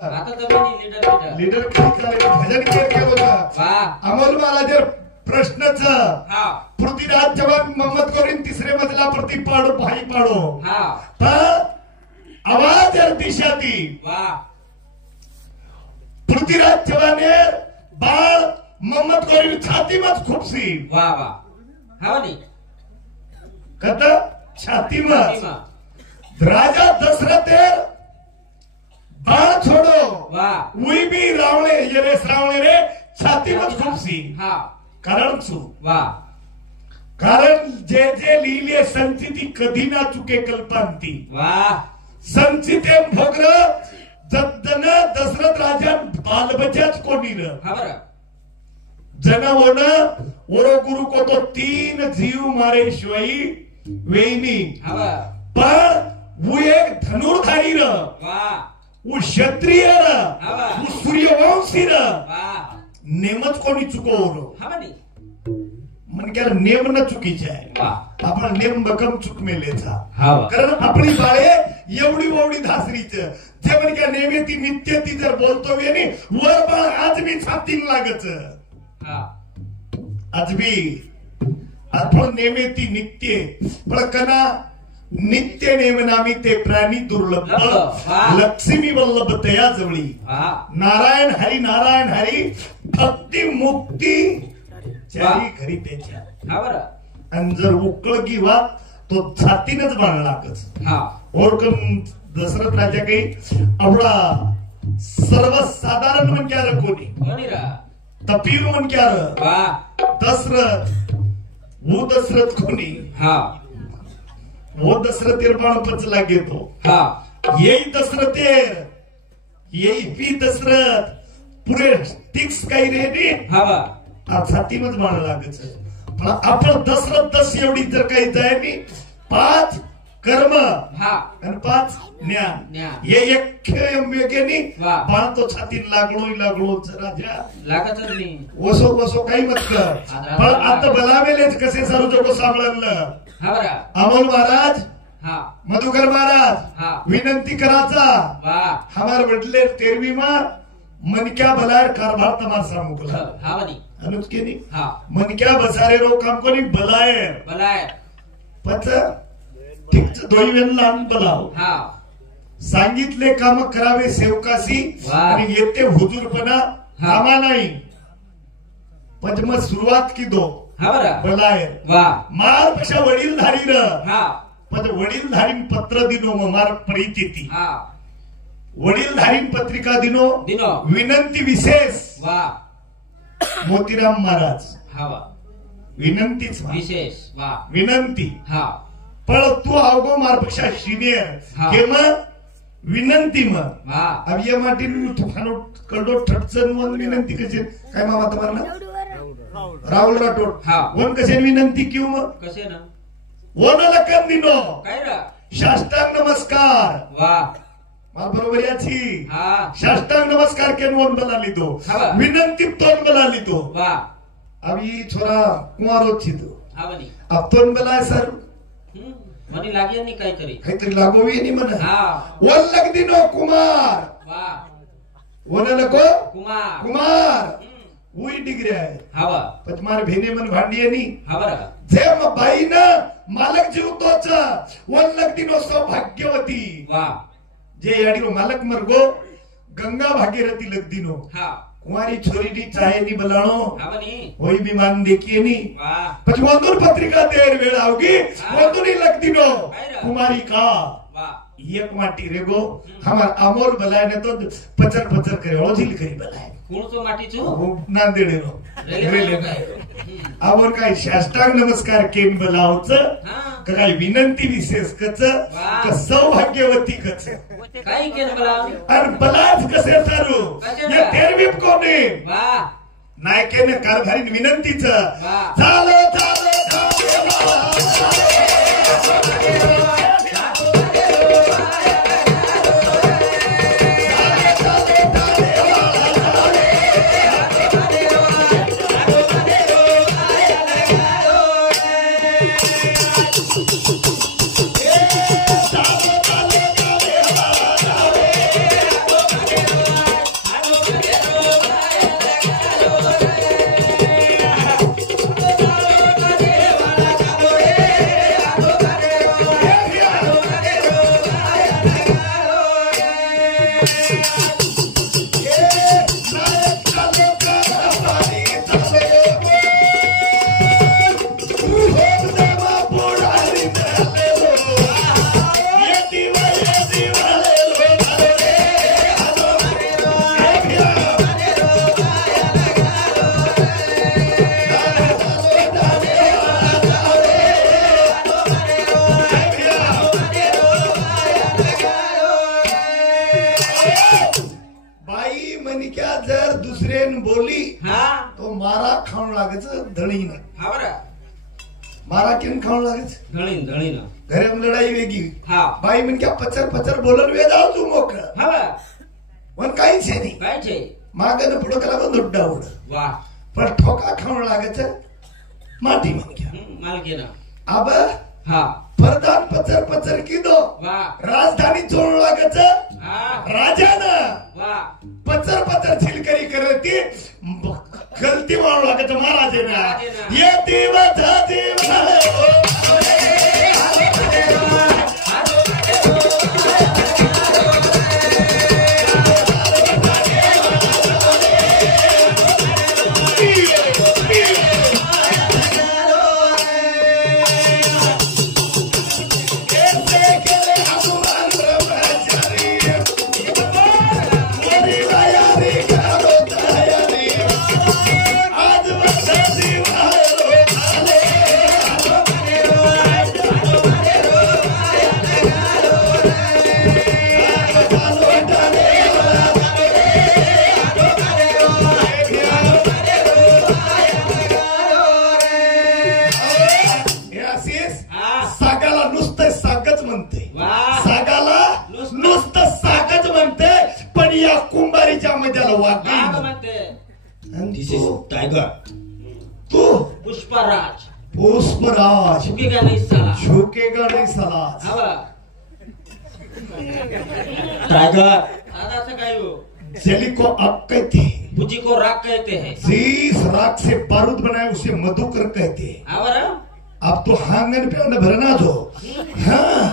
आता जमिनी leader leader भजन केलं होतं अमोल महाराज प्रश्नच पृथ्वीराज जवान मोहम्मद करीन तिसरे मजला प्रति पाडो भाई पाडो आवाज दिशा दी पृथ्वीराज जवाने बाळ मोहम्मद करीन छाती मत खूपसी वाह वाह हावनी कत छाती मत राजा दशरथ बाळ छोड़ो वही भी रावणे ये रे श्रावणे रे छाती मत खूपसी कारण શું कारण जे जे लिहिले संचिती कधी ना चुके कल्पांती संचिते भोगर जन दशरथ राजा बालबच्चाच कोणी र जनावोन ओरो गुरु को तो 3 जीव मारे शिवाई वेईनी पर वो एक धनुर्धारी र वो क्षत्रिय र वो सूर्यवंशी र नेमच कोणी चुकवलो मन क्या नेम न चुकीचे आहे आपण नेम बकम चुकमेलेचा कारण आपली बाळे एवढी ओवढी धासरीच जे म्हण क्या नेमे ती नित्य ती जर बोलतो वेनी वर बाळ आज मी छातीन लागच आज भी आपण नेमे ती नित्य पण कना नित्य नेमनामी ते प्राणी दुर्लभ लक्ष्मी वल्लभ तया जवळी नारायण हरी भक्ती मुक्ती चारी घरी त्याच्या आणि जर उकळगी वाद तो छातीनच बाळलाकच और दशरथ राजा काही आवडा सर्वसाधारण म्हण क्या कोणी तपीर म्हण क्या दशरथ वो दशरथ कोणी वो दशरथ बाण पचला घेतो यही दशरथ यही भी दशरथ पुरे टिक्स काही रे छातीमच बाण लागच पण आपण दशरथ 10 एवढी जर काही जाय 5 कर्म आणि 5 ज्ञान हे एक वेगेनी बाण तो छातीन लागलो राजा लागत नाही वसो काही मत कर पण आता बलावेलेच कसे सारू जोको सांभाळलं अमोल महाराज मधुकर महाराज विनंती कराचा हमार वडले 13वीं मन क्या बलायर कारभार तमाशा मुकला अनुज के नहीं मन क्या बसारे रो काम को नहीं बलायर पच ठीक दोई वेन लान बलाव सांगितले काम करावे सेवकासी आणि येते हुजूरपणा कामा नाही पण मग सुरुवात की दो बलायर मार पेक्षा वडीलधारी र पण वडीलधारी पत्र दिनो मार परिचिती वडीलधारी पत्रिका दिनो विनंती विशेष मोतीराम महाराज विनंतीच विशेष विनंती पण तू अवगो मारपेक्षा सिनियर के मग विनंती मग अब ये माटी तुफानो कडो ठटचन मग विनंती कशी काय मामा तुम्हाला राहुल राठोड वन कसे विनंती क्यों मग कसे ना वनला कम दिनो काय रा साष्टांग नमस्कार बरोबर याची साष्टांग नमस्कार के वन बना लीधो विनंती तोन बना लीधो अभी छोरा कुंवारो छीतो अब तोन बनाय सर मनी लागिया नहीं काहीतरी लागोवी नाही म्हणा वन लग दिनो कुमार वन नको कुमार वही डिग्री आहे पण मार भेने मन भांडी नाही जे बाई ना मालक जीवतोच वन लग दिनो सौभाग्यवती जे याडी मालक मरगो गंगा भागीरथी लग दिनो कुमारी छोरी नी चाहे नी बलाणो वही भी मान देखिए नी પછી वंदुर पत्रिका देर वेळ आवगी वंदुरी लग दिनो कुमारी का एक माटी रेगो हमार अमोल बलाय ने तो पचर करे ओझिल करी बलाय कोण तो माटी छु नांदेड रो रेले आवर काय साष्टांग नमस्कार केम बलावच काय विनंती विशेष कच सौभाग्यवती कच काही केन बलाव और बलाच कसे सारू ये 13वीं कोणी नायकेने कारभारी विनंतीच झालं धळीन मारा किन खाऊन लागेच धळीन धळीन घरे लढाई वेगळी हा बाई म्हणजे पचर पचर बोलून वे जाऊ तू मोकळं हा पण काहीच आहे नाही काहीच आहे मागं पुढं केला पण दुड्डा उड वा पण ठोका खाऊन लागायच माटी म्हणक्या मालकीना आब हा प्रधान पचर पचर किदो वा राजधानी चोळून लागायच राजानं वा पचर पचर छिलकरी करती गलती म्हणून लागत महाराजेना ये दिवस पुष्पराज पुष्पराज झुकेगा नहीं साला झुकेगा नहीं साला टाइगर दादा से काय हो जली को आग कहते हैं बुझी को राख कहते हैं जिस राख से बारूद बनाए उसे मधुकर कहते हैं अब तो हांगन पे उन्हें भरना दो हाँ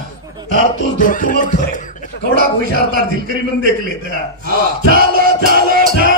तार तू धोतू मत धोए कवड़ा होशियार तार झिलकरी मन देख लेते हैं चलो चलो चलो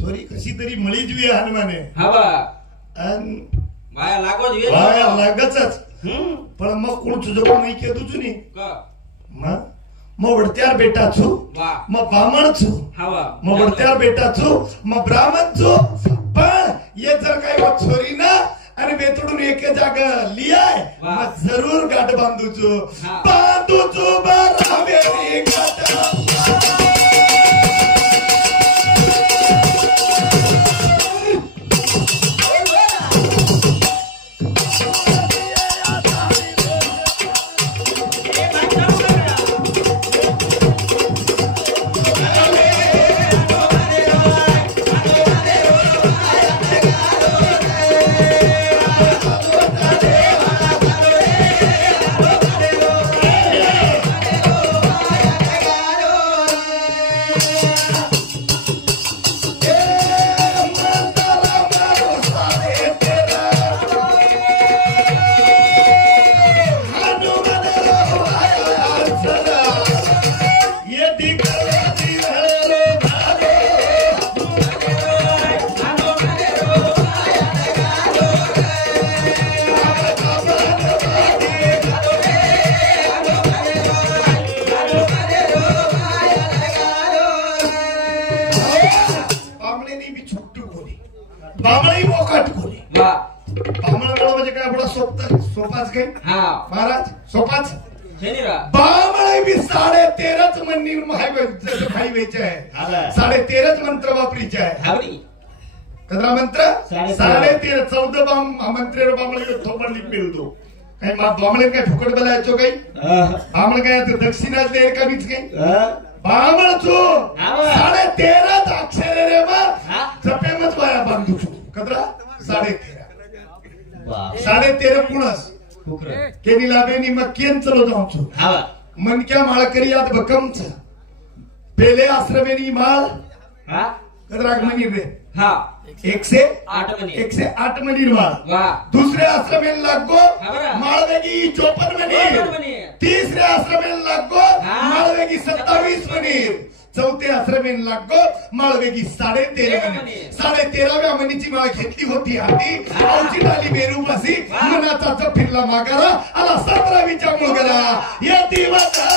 छोरी कशी तरी मळीच वी हनुमाने माया लागच पण मग कोण तुझं कोण नाही केलं तुझी मग वडत्यार बेटा छू मग ब्राह्मण छू मग वडत्यार बेटा छू मग ब्राह्मण छू पण ये जर काही छोरी ना आणि बेतडून एक जाग लिहाय मग जरूर गाठ बांधूचो बराबरी गाठ महाराज सोपाच बामळे बी 13.5 मंनी खाई वेचे आहे 13.5 मंत्र वापरीचे आहे कदरा मंत्र 13.5 14 मंत्र बामळे थोपडली मिळतो काही बामळे काय फुकट बोलायचो काही बामळ काय दक्षिणा देर का बीच काही बामळचो 13.5 अक्षरे रे मा जपेमच बाया बांधू कदरा 13.5 कुणस केनी लाभेनी मग केन चलो जाऊचो मनक्या माळकरी यात भकमच पेले आश्रमेनी माळ कदराक मनी रे 108 मनी माळ दुसरे आश्रमेन लागो माळवेगी 54 मनी तिसरे आश्रमेन लागो माळवेगी 27 मनी चौथे आश्रमेन लागो माळवेगी 13.5 मनी 13.5व्या मनीची माळ घेतली होती हाती औची आली बेरूपासी मनाचा फिरला मागारा आला 17वीच्या मुलगाला या दिवसा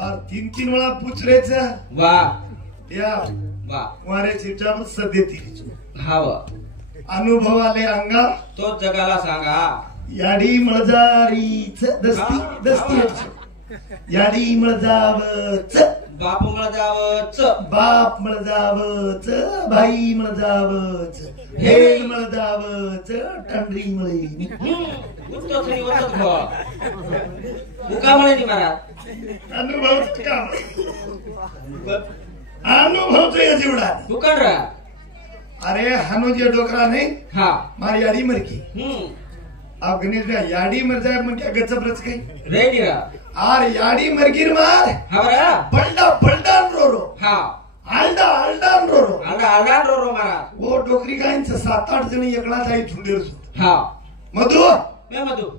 और 3 वेळा पुचरेचा त्या वारे चिचावर सदेती अनुभव आले अंगा तो जगाला सांगा याडी मळजारीच दस्ती याडी मळजावच बाप मळजावच बाप मळजावच भाई मळजावच हेल मळजावच टांडरी मळी उत्तो सरी वसत हो उका मळेनी महाराज अनुभव का अनुभव तो जेवढा दुकान रा अरे हनुजे डोकरा नहीं मारी याडी मरकी आप गणेश भाई याडी मर जाए मन क्या गच्चा ब्रच गई रेडी रा आर याडी मरगिर मार हवरा बल्डा रो आलडा रो मारा वो डोकरी गायंच 7-8 जण एकला जाई झुंडेर मधु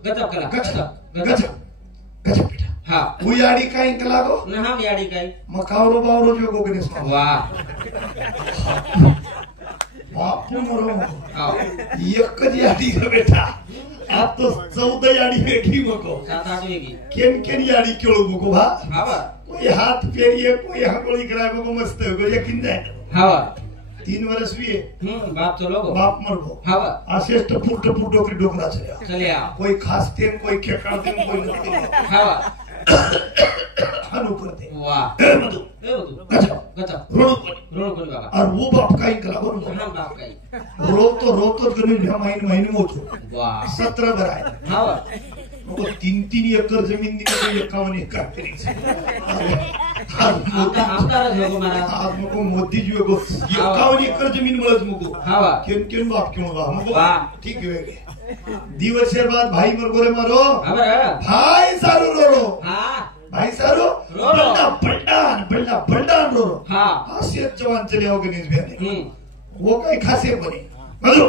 गजब कला गजब बेटा वो याडी काई कला गो ना हम याडी काई मकावरो बावरो जो गो गणेश वाह बापू मरो एकच याडी बेटा आप तो 14 याडी वेगळी मको 7-8 वेगळी केन याडी केळू मको भा कोई हाथ फेरिए कोई हाकोळी कराय मको मस्त गो यकीन जाय 3 वर्ष भी बाप चलो बाप मरगो असेस्ट फुट डोकरी डोकरा चलिया कोई खास तेन कोई खेकाड़ तेन कोई नते हनु करते वाह मधु गजब रोड बाबा और वो बाप का ही कला बोल हम बाप का ही रोतो जमीन महीने होतो वाह 17 भराय वो 3 एकर जमीन दिली 51 एकर तरी आमदार जोगो महाराज आज मको मोदी जी गो 51 एकर जमीन मळज मको केन बाप क्यों बा मको ठीक है दिवसेर बाद भाई मरगोरे मारो भाई सारू रो भाई सारू बल्डा रो हासियत जवान चले आओ गणेश भाई वो कई खासे बने मधु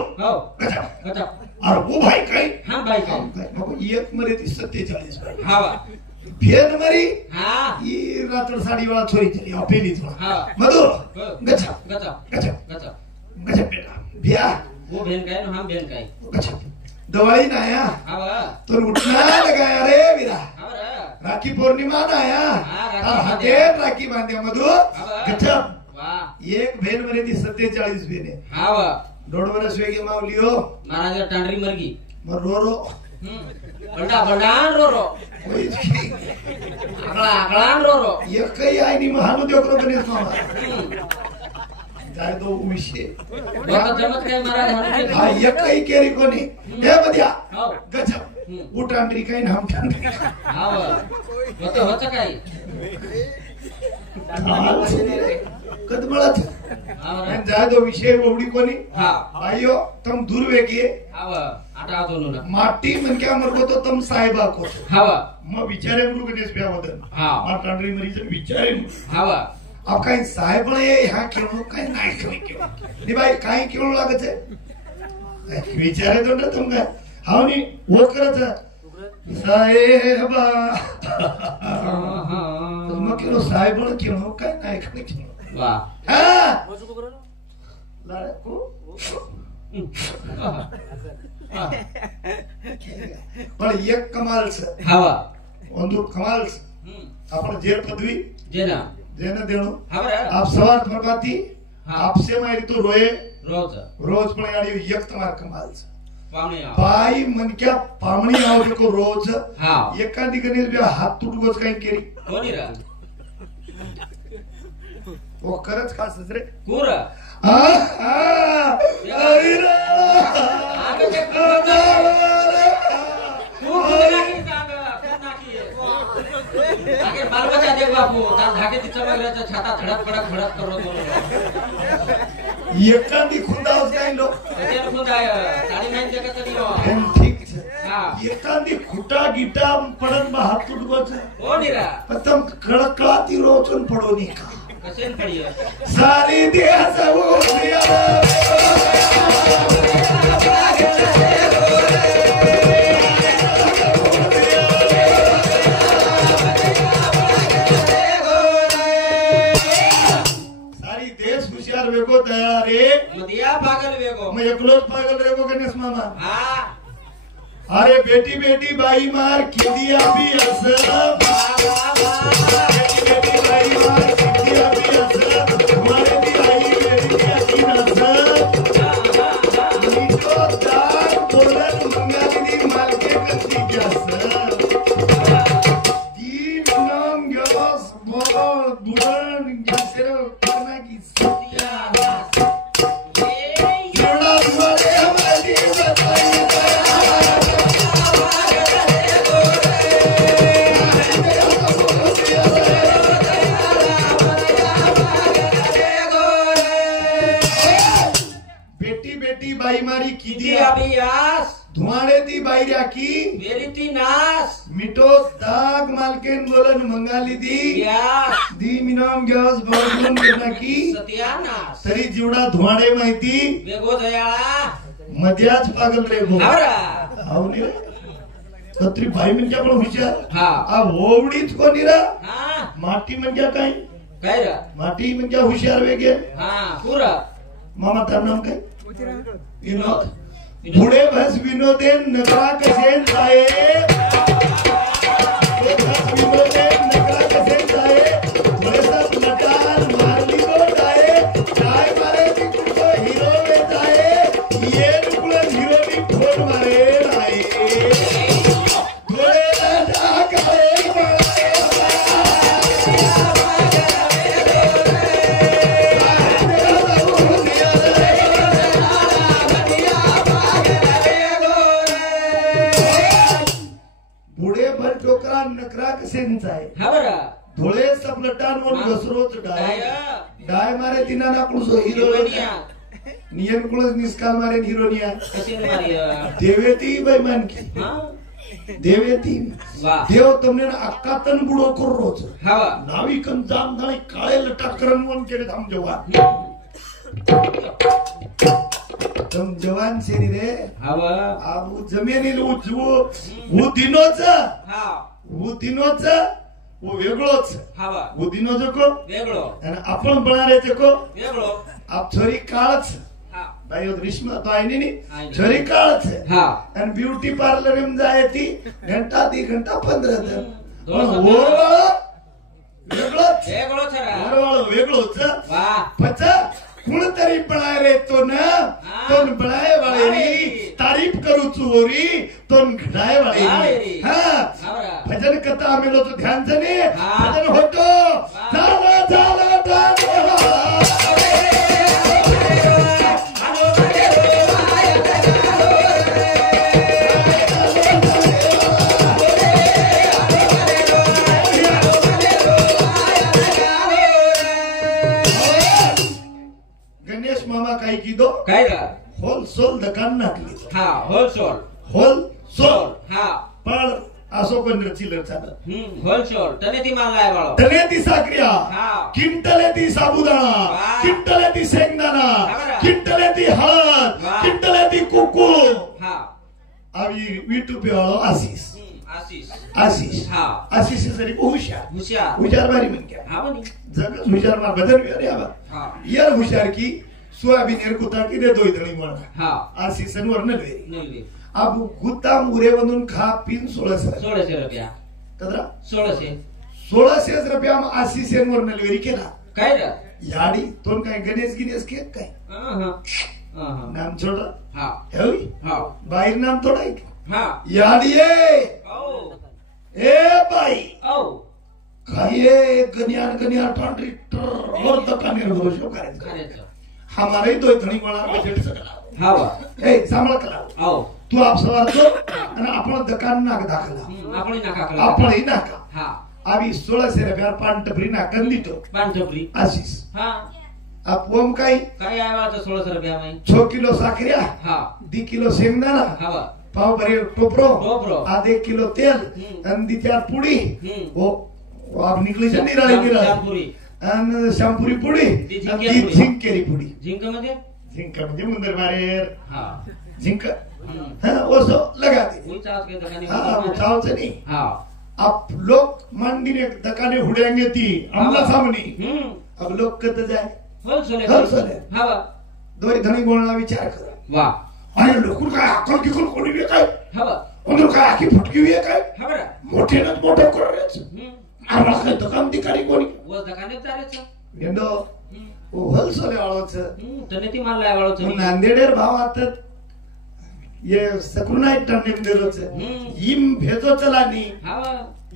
गजब और वो भाई कई हां भाई कई मको एक मरे ती 47 भाई फेन मरी ये रात्र साड़ी वाला छोरी चली और पेली थोड़ा मधु गजब बेटा बिया वो बहन का है हम बहन का है गजब दवाई ना आया तो उठना लगाया रे वीरा राखी पूर्णिमा ना आया हाथे राखी बांधे मधु गजब एक भेन मरे ती 47 भेने 1.5 वर्ष वेगे मावलियो महाराज टांडरी मरगी मर रो बल्डान रो कोई अगळान रो ये कई आई नहीं महानु देखो गणेश मामा जाय दो विषय बाबा जमत काय महाराज हां ये कई केरी कोनी हे बदिया गजब उटांडरी काही नाम टांडरी होतं काय कदमळत आणि जा दो विषय ओवडी कोणी आयो तम दूर वेगीए माटी मन क्या मरको तो तम साहेबा को मग विचारे मृग गणेश ब्यावदन माटांडरी मरीजन विचारे अब काही साहेब ह्या खेळणं काही नाही खेळ बाई काही खेळू लागत आहे विचारे तो ना तुम काय हा नी वो करत साहेबा मग केलो साहेब खेळणं काही नाही खेळ पण एक कमाल ಒಂದು कमाल आपण जेर पदवी जेना देणो आप सवार फरमाती आपसे मारी तो रोए रोज पण याडी एक तुम्हार कमाल बाई मन क्या पामणी आव देखो रोज एखादी गणेश बे हात तुटगोच काही केली वो करच खास रे कुरा एखादी खुदा काही लोक ठीक एखादी खुटा गिटा पडन हात तुटगोच पण कळकळाती रोचून पडो नी का सारी दिया सारी देश होशियार वेगो दया रे मदिया पागल वेगो मैं एकलोच पागल रेगो गणेश मामा अरे बेटी बेटी बाई मार खिदिया भी असर बेटी बाई मार खिदिया भी असर हमारे भी आई बेटी की नजर निको दाग बोलन मंगाली मालके कत्ती क्या सर दीन नाम गवास बोल बुरन गसेरो करना की सत्या जोड़ा मारे हमारी बताई बाई मारी कीदी अभियास धुआणे ती बाई राखी मेरी ती नास मिटो दाग मालकेन बोलन मंगाली दी दी मिनाम गॅस बळगून नाकी सत्यानास तरी जीवडा धुआणे माहिती वेगो दयाळा मध्याच पागल रे गो हाव नी तत्री बाई म्हणजे आपण हुशार आ ओवडीच कोणी रा माटी म्हणजे काय रा माटी म्हणजे हुशार वेगे पुरा मामा तर नाम काय विनोद पुढे बस विनोदेन नगरा कसेन जाए बस विनोदेन नगरा कसेन जाए थोड़े सब लटार मारली को जाए काय मारे तिकडो हीरो में जाए ये नुकुल हीरो नी फोन मारे आए थोड़े लटा करे नकरा कसेन जाय धोळे सब लटान वन घसरोच डाय मारे तिना नाकुळ सो हिरो नियन कुळ निस्काल मारे हिरोनिया देवेती बैमान की देवेती देव तमने अक्कातन बुडो कर रोज नाविकन जाम धाळे काळे लटाक करन वन केले थांब जवान तम जवान सेनी रे आबू जमिनील उजवो वो दिनोच वो दिनोच वो वेगळोच वो दिनोच को वेगळो आणि आपण बनारे को वेगळो आप छोरी काळच भाई ग्रीष्म तो आईनी नी छोरी काळच आणि ब्यूटी पार्लर में जाए ती घंटा 2 घंटा 15 दिन वो वेगळोच वेगळोच वेगळोच पचा कुणतरी बनाय रे तो न तोन बनाय वाळेरी तारीफ करू चोरी तोन घडाय वाळेरी भजन कथा आमेलो तो ध्यान जने भजन होतो झाला झाला होलसेल दुकान नाकली हा होलसेल होलसेल हा पण असो पण चिल्लर चालत होलसेल तने ती माल आहे बाळो तने ती साखरिया हा किंटले ती साबुदाणा किंटले ती शेंगदाणा किंटले ती हळद किंटले ती कुकू हा आवी यूट्यूब वाळो आशीष आशीष हा आशीष जरी हुशार हुशार बारी म्हणक्या हा म्हणे जगच हुशार मा बदल रे आबा हा यार हुशार की सोयाबीन एर कुता की दे दोयदळी म्हणा हा आशीष वर नलवेरी नलवे अब गुत्ता मुरे बनून खा पिन 1600 रुपया कदरा 1600 रुपया आशीष वर नलवेरी केला काय रे याडी तोन काय गणेश केक काय नाम छोड़ा हा हेवी हा बाहेर नाम थोड़ा हा याडी ए बाई खाइए गनिया टांट्री और दुकानेर भरोसा करायचं हमारे दो धणी वाला बजट सकला हा ए सांभाळ कला तू आप सवारतो आणि आपण दुकान नाक दाखला आपण नाका हा आवी 1600 रुपया पान टपरी नाकन दितो पान टपरी आशीष हा आप ओम काय आया तो 1600 रुपया में 6 किलो साखरिया हा 2 किलो शेंगदाणा हा पाव भरे टोपरो आधे किलो तेल आणि दी चार पुडी वो आप निकली से निराळी आणि शांपुरी पुडी आणि झिंकेरी पुडी झिंक म्हणजे मुंदर मारेर हा झिंक हां ओसो लगा दे वो चाव के दुकान हां चाव से नहीं हां आप लोग मंडी ने दुकाने हुडेंगे ती आमला सामने अब लोग कत जाए होलसेल हां दोरी धणी बोलना विचार कर वाह अरे लोकून काय अक्कल किकल कोणी बी काय हां उंदर काय आखी फटकी हुई काय हां बरा मोठे न मोठे कररेच आम्हाला काय दुकान दिकारी कोणी वो दुकाने चारेच येंदो ओ होलसेल वाळोच तने ती माल लाय वाळोच नांदेडेर भाव आता ये सकुनाय टर्निंग देरोच हिम भेजो चलानी हां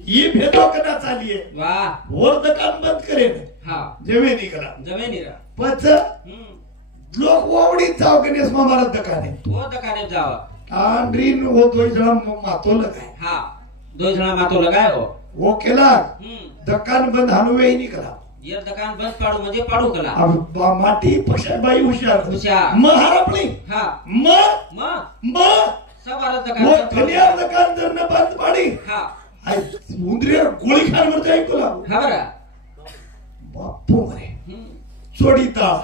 ही भेजो कना चालिए वाह और दुकान बंद करेन हां जमे नहीं करा जमे रा पच लोक वावडी जाव गणेश महाराज दुकाने वो दुकाने जाव आंड्रीन वो दो जण मातो लगाय हां दो जण मातो लगाय वो केला दुकान बंद हानुवे नहीं करा ये दुकान बंद पाडू म्हणजे पाडू कला अब माटी पक्षाबाई हुशार महारापणी हां म सवार दुकान वो कलियार दुकान जर न बंद पाडी हां आई उंदरीर गोळी खान मरते ऐकला हां बरा बापू मरे चोडी ताळ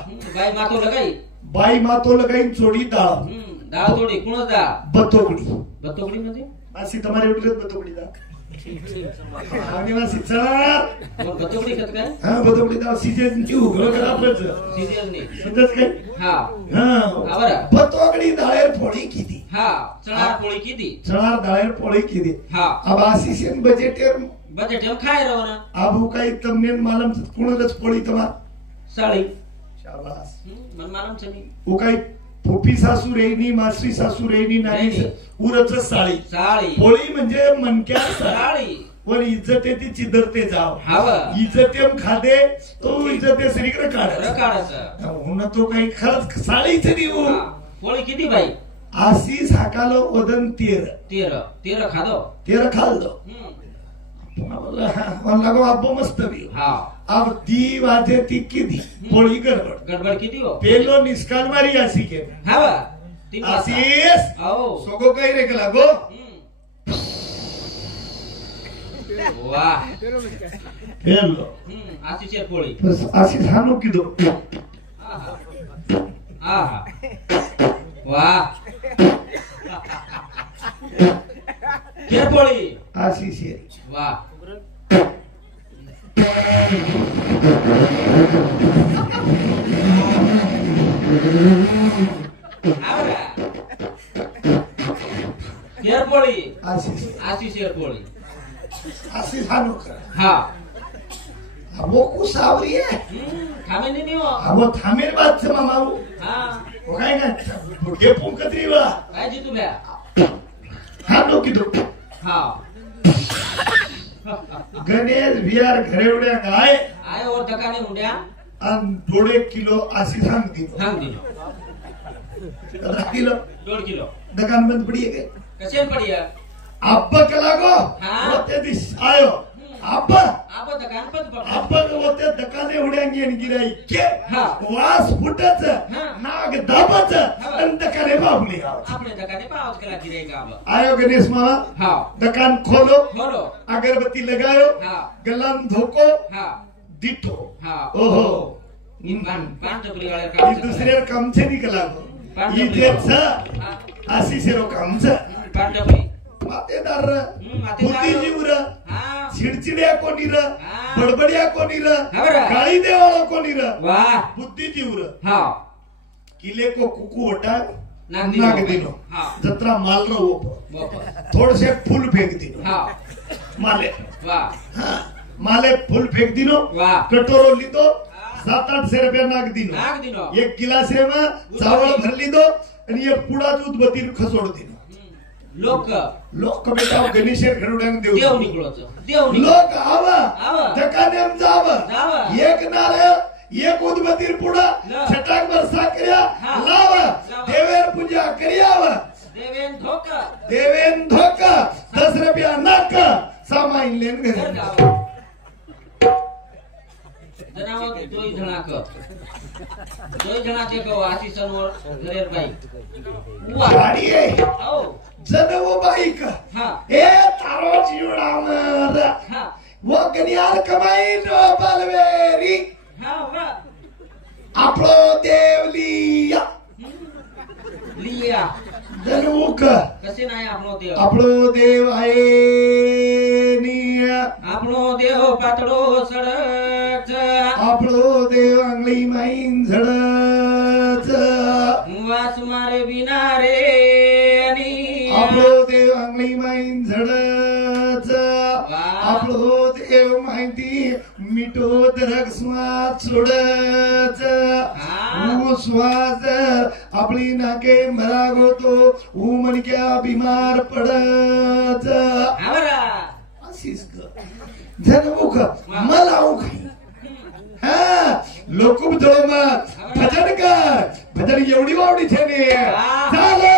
बाई मातो लगाई चोडी ताळ डाळ थोडी कुणच डाळ बतोगडी म्हणजे मासी तुम्हारे उठलेत बतोगडी डाळ आम्ही मासी चला बतोगडी खात काय हां बतोगडी डाळ सीजन न्यू घर आपलंच सीजन नाही समजत काय हां बरा बतोगडी डाळेर पोळी किती हां चणार पोळी किती चणार डाळेर पोळी किती हां अब आसीसेन बजेट खाय रवना आबू काही तमनेन मालम कोणच पोळी तमा साळी शाबास मन मालम छनी ओ काही फुफी सासू रेनी मासरी सासू रेनी नाही उरच साळी पोळी म्हणजे मनक्या साळी पण इज्जत ती चिदरते जाव इज्जतेम खादे तो इज्जते श्रीकर काढायचा म्हणून तो काही खरंच साळीच देऊ पोळी किती बाई आसी साकालो वदन 13 खादो लागो अब मस्त भी अब दी वाजे ती किती पोळी गडबड किती हो पेलो निस्काल मारी आसी के आसीस सोगो काही रे लागो वाह पेलो आसीस पोळी बस आसीस हानो किदो आहा वाह के पोळी आसीस वाह एअरपोळी आशीष एअरपोळी आशीष हानो हाँ वो कुसावरी है थामे नहीं हो वो थामे बात से मामाऊ हाँ वो काय ना ये पुंकत्री वाला काय जी तुला हानो किदो हाँ गणेश बिहार घरे उड्या आए और दुकाने उड्या आणि 2 किलो आशीष सांग दिलो किलो 2 किलो दुकान बंद पड़ी है कसे पड़ी है अब्बा कलागो हाँ होते दिस आयो अब्बा आपण होते दकाने उड्यांगी गिराई के वास फुटच नाग दाबच आणि दकाने बाबली आयो गणेश मामा दकान खोलो अगरबत्ती लगायो गलाम धोको दिठो ओहो दुसऱ्या कामचे निकला इथेच अशी सेरो कामच मातेदार बुद्धी जीवर चिडचिड्या कोणी र बडबड्या कोणी र काळी देवाला कोणी र बुद्धी जीवर किले को कुकू होटा नाग दिनो जत्रा माल रो थोड़से फूल फेंक दिनो माले माले फूल फेंक दिनो कटोरो लीधो 700-800 रुपया नाग दिनो एक गिलास रे में चावल भर लीधो आणि एक पुडा दूध बतीन खसोड दिनो लोक बेटा गणेश घडवड्यान देव निघळोच लोक आवा दकानेम जावा एक नारळ एक उदबतीर पुडा छटाक वर साकऱ्या लावा देवेर पूजा करियावा देवेन धोका 10 रुपया नाक सामाइन लेन घरी जनावर दोई जणाचे गो आशीषनवर घरेर बाई गाडी आहे जनवो बाईक ए तारो जीवडामर वो गनियाल कमाईन बलवेरी आपलो देवलिया लिया जनवुक कसे नाही आपलो देव आहे निया आपलो देव पातळो सडच आपलो देव अंगली माईन झडच वास मारे बिनारे आपलो देव अंगली माईन झडच आपलो देव माहिती मिठो दरक स्वाद सोडच श्वास आपली नाके मरागो तो मनक्या बिमार पडच जनमुख मला लोक भजन कर भजन एवढी वावडी छे झालं